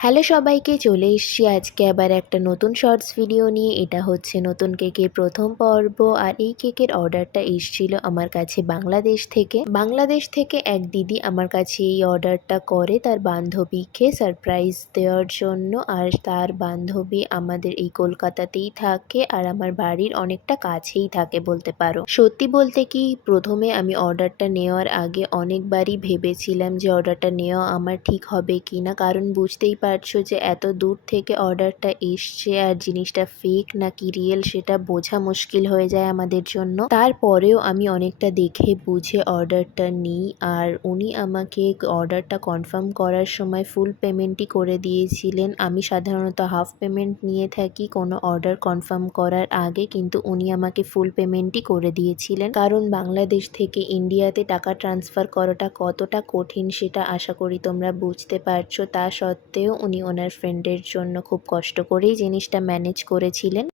Hello সবাইকে, চলে এসেছি আজকে আবার একটা নতুন শর্টস ভিডিও নিয়ে। এটা হচ্ছে নতুন কেকের প্রথম পর্ব। আর এই কেকের অর্ডারটা এসেছিল আমার কাছে বাংলাদেশ থেকে এক দিদি আমার কাছে এই অর্ডারটা করে তার বান্ধবীকে সারপ্রাইজ দেওয়ার জন্য। আর তার বান্ধবী আমাদের এই কলকাতাতেই থাকে আর আমার বাড়ির অনেকটা কাছেই থাকে বলতে পারো। সত্যি বলতে কি, প্রথমে আমি অর্ডারটা নেওয়ার আগে অনেকবারই ভেবেছিলাম যে অর্ডারটা নেওয়া আমার ঠিক হবে কিনা, কারণ বুঝতেই পারছো যে এত দূর থেকে অর্ডারটা এসছে আর জিনিসটা ফেক নাকি রিয়েল সেটা বোঝা মুশকিল হয়ে যায় আমাদের জন্য। তারপরেও আমি অনেকটা দেখে বুঝে অর্ডারটা নিই আর উনি আমাকে অর্ডারটা কনফার্ম করার সময় ফুল পেমেন্টই করে দিয়েছিলেন। আমি সাধারণত হাফ পেমেন্ট নিয়ে থাকি কোনো অর্ডার কনফার্ম করার আগে, কিন্তু উনি আমাকে ফুল পেমেন্টই করে দিয়েছিলেন। কারণ বাংলাদেশ থেকে ইন্ডিয়াতে টাকা ট্রান্সফার করাটা কতটা কঠিন সেটা আশা করি তোমরা বুঝতে পারছো। তা সত্ত্বেও উনি ওনার ফ্রেন্ডের জন্য খুব কষ্ট করেই জিনিসটা ম্যানেজ করেছিলেন।